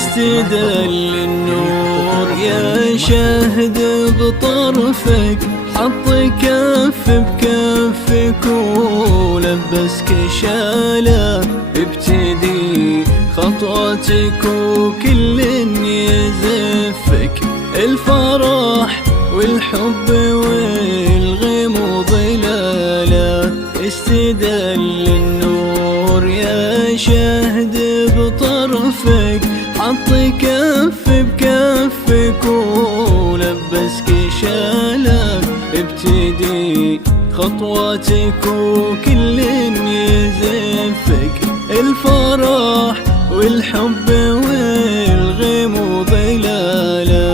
استدل النور يا شاهد بطرفك، حط كف بكفك ولبسك شاله، ابتدي خطواتك وكل يزفك، الفرح والحب والغموض لالا. استدل النور يا شاهد بطرفك، حط كف بكفك ولبسك شالك، ابتدي خطواتك وكل يزفك، الفرح والحب والغموض لالا.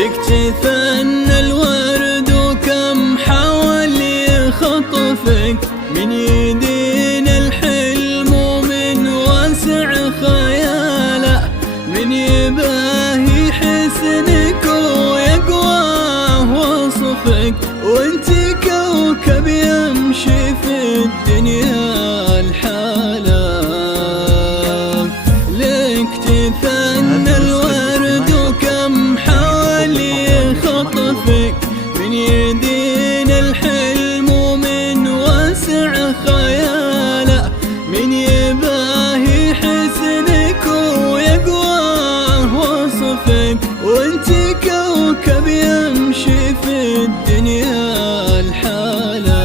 لك تثنى الورد وكم حاول يخطفك، من يدين الحلم ومن واسع خياله، من يباهي حسنك ويقواه وصفك، وانت كوكب يمشي في الدنيا الحالة. لك تثنى الورد وكم يخطفك، من يدين الحلم ومن واسع خياله، من يباهي حسنك ويقواه وصفك، وانت كوكب يمشي في الدنيا الحالة.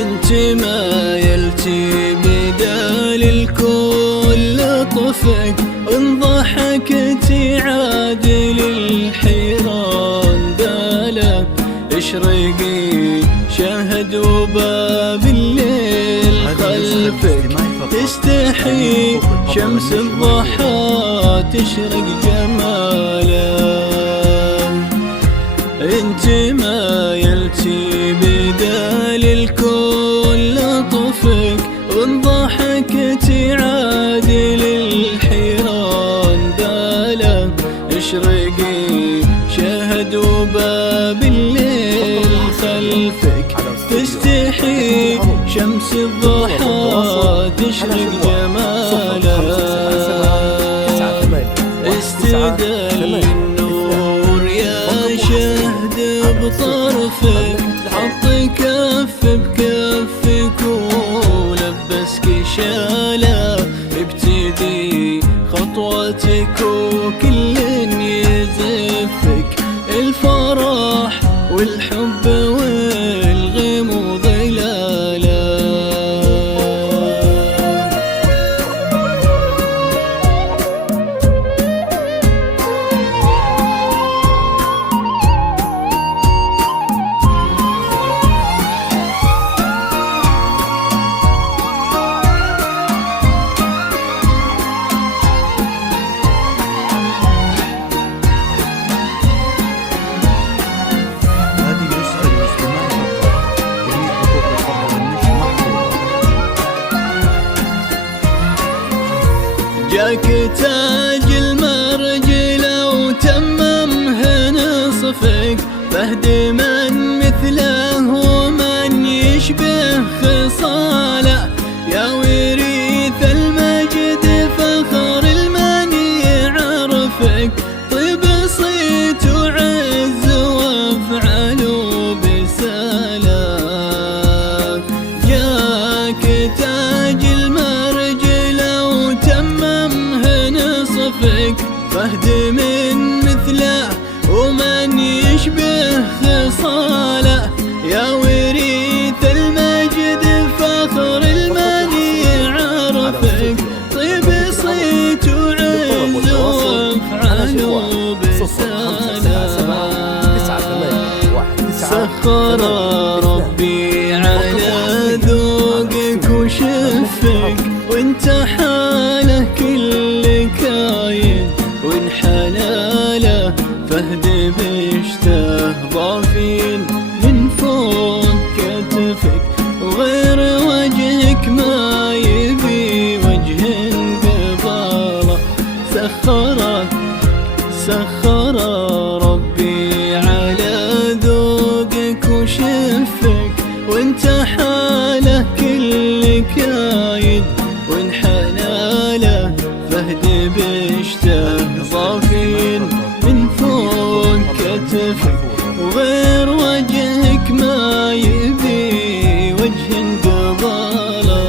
انت ما يلتي بدال الكل لطفك، ان ضحكتي عادل الحيران بالك، اشرقي شهد وباب الليل خلفك، تستحي شمس الضحى تشرق جمالك. انت ما يلتي بدال الكل لطفك، وان ضحكتي عادل الحيران بالك، اشرقي شهد وباب الليل خلفك، تستحي شمس الضحى تشرق جمالك. استدل النور يا شهد بطرفك، حط كف بكفك ولبسك شاله، ابتدي خطواتك وكل يزفك، الفرح والحب والغموض لالا. جاك تاج المرجلة وتممه نصفك، فهد من مثله ومن يشبه خصاله، يا وريث المجد فخر المن يعرفك، طيب صيت وعز وافعل وبسالك. جاك تاج المرجلة وتممه نصفك، فهد من مثله ومن يشبه خصاله، يا وريث المجد فخر المن يعرفك، طيب صيت وعز وافعل وبسالك. سخر ربي على ذوقك وانت حاله كل كاين وانحنى له فهد بشته ضافين من فوق كتفك وغير وجهك ما يبي وجه قباله سخر ربي على ذوقك وشفك وانت حاله كل كاين وانحنى له فهد بشته ضافين من فوق كتفك وغير وجهك ما يبي وجه قباله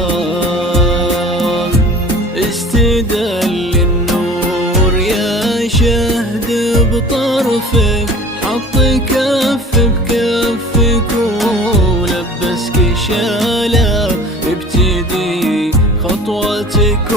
استدل النور يا شهد بطرفك حط كف بكفك ولبسك شاله ابتدي خطوتك